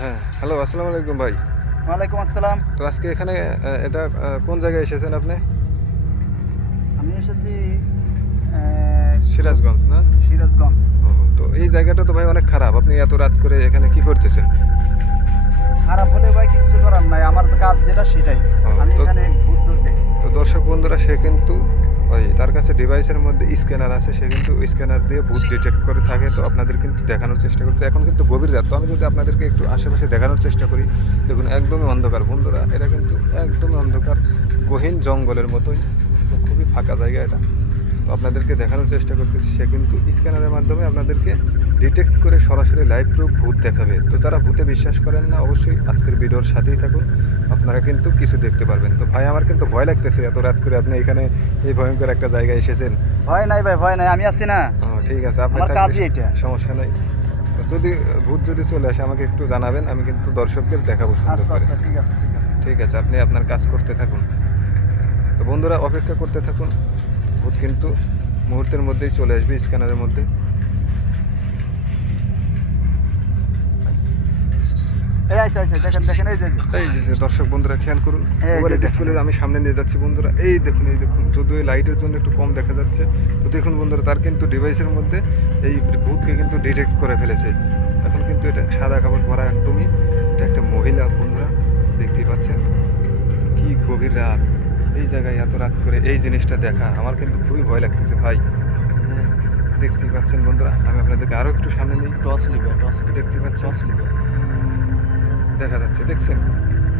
হ্যাঁ, হ্যালো, আসসালামু আলাইকুম ভাই। ওয়ালাইকুম আসসালাম। তো আজকে এখানে এটা কোন জায়গায় এসেছেন আপনি? আমি এসেছি সিরাজগঞ্জ না? সিরাজগঞ্জ। ও, তো এই জায়গাটা তো ভাই অনেক খারাপ। আপনি এত রাত করে এখানে কি করতেছেন? খারাপ হলে ভাই কিচ্ছু করার নাই, আমার তো কাজ যেটা সেটাই। ও, আমি তো এখানে ভূত ধরতে এসেছি। তো দর্শক বন্ধুরা, সে কিন্তু ওই তার কাছে ডিভাইসের মধ্যে স্ক্যানার আছে, সে কিন্তু স্ক্যানার দিয়ে ভূত ডিটেক্ট করে থাকে। তো আপনাদের কিন্তু দেখানোর চেষ্টা করছে। এখন কিন্তু গভীর রাত, তো আমি যদি আপনাদেরকে একটু আশেপাশে দেখানোর চেষ্টা করি, দেখুন একদমই অন্ধকার বন্ধুরা, এটা কিন্তু একদমই অন্ধকার, গহীন জঙ্গলের মতোই। তো খুবই ফাঁকা জায়গা এটা। তো আপনাদেরকে দেখানোর চেষ্টা করতেছি, সে কিন্তু স্ক্যানারের মাধ্যমে আপনাদেরকে ডিটেক্ট করে সরাসরি লাইভ প্রুফ ভূত দেখাবে। তো যারা ভূতে বিশ্বাস করেন না, অবশ্যই আজকের ভিডিওর সাথেই থাকুন, আপনারা কিন্তু কিছু দেখতে পারবেন। তো ভাই, আমার কিন্তু ভয় লাগতেছে, এত রাত করে আপনি এখানে এই ভয়ঙ্কর একটা জায়গায় এসেছেন। ভয় নাই ভাই, ভয় নাই, আমি আছি না। ও, ঠিক আছে, আপনি আমার থাকলে কাজই এটা। সমস্যা নেই। তো যদি ভূত যদি চলে আসে আমাকে একটু জানাবেন, আমি কিন্তু দর্শকদের দেখাবো সুন্দর আচ্ছা করে। আচ্ছা, ঠিক আছে ঠিক আছে। ঠিক আছে, আপনি আপনার কাজ করতে থাকুন। তো বন্ধুরা, অপেক্ষা করতে থাকুন, ভূত কিন্তু মুহূর্তের মধ্যেই চলে আসবে স্ক্যানারের মধ্যে। এই আইসা আইসা, দেখেন দেখেন, এই যে যে। এই যে দর্শক বন্ধুরা, খেয়াল করুন, এই যে মোবাইলের দেখেন, ডিসপ্লে আমি সামনে নিয়ে যাচ্ছি বন্ধুরা। এই দেখুন, যদিও এই লাইটের জন্য একটু কম দেখা যাচ্ছে। তো দেখুন বন্ধুরা, তার কিন্তু ডিভাইসের মধ্যে এই ভূতকে কিন্তু ডিটেক্ট করে ফেলেছে। এখন কিন্তু এটা সাদা কাপড় পরা, একদমই এটা একটা মহিলা বন্ধুরা, দেখতেই পাচ্ছেন। কি গভীর রাত, এই জায়গায় এত রাত করে এই জিনিসটা দেখা আমার কিন্তু খুবই ভয় লাগতেছে ভাই। দেখতেই পাচ্ছেন বন্ধুরা, আমি আপনাদেরকে আরও একটু সামনে নিই। টস লিবে, টস লিবে, দেখতে পাচ্ছেন, টস লিবে। দেখা যাচ্ছে, দেখছেন?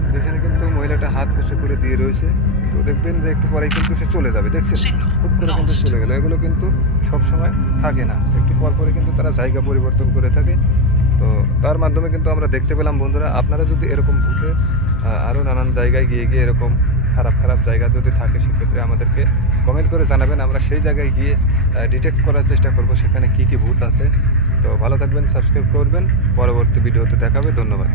তো এখানে কিন্তু মহিলাটা হাত উঁচু করে দিয়ে রয়েছে। তো দেখবেন যে একটু পরেই কিন্তু সে চলে যাবে, দেখছেন? খুব করে কিন্তু চলে গেল। এগুলো কিন্তু সব সময় থাকে না, একটু পর পরে কিন্তু তারা জায়গা পরিবর্তন করে থাকে। তো তার মাধ্যমে কিন্তু আমরা দেখতে পেলাম বন্ধুরা, আপনারা যদি এরকম ভূতে আরও নানান জায়গায় গিয়ে গিয়ে এরকম খারাপ খারাপ জায়গা যদি থাকে, সেক্ষেত্রে আমাদেরকে কমেন্ট করে জানাবেন। আমরা সেই জায়গায় গিয়ে ডিটেক্ট করার চেষ্টা করব সেখানে কী কী ভূত আছে। তো ভালো থাকবেন, সাবস্ক্রাইব করবেন, পরবর্তী ভিডিওতে দেখাবে। ধন্যবাদ।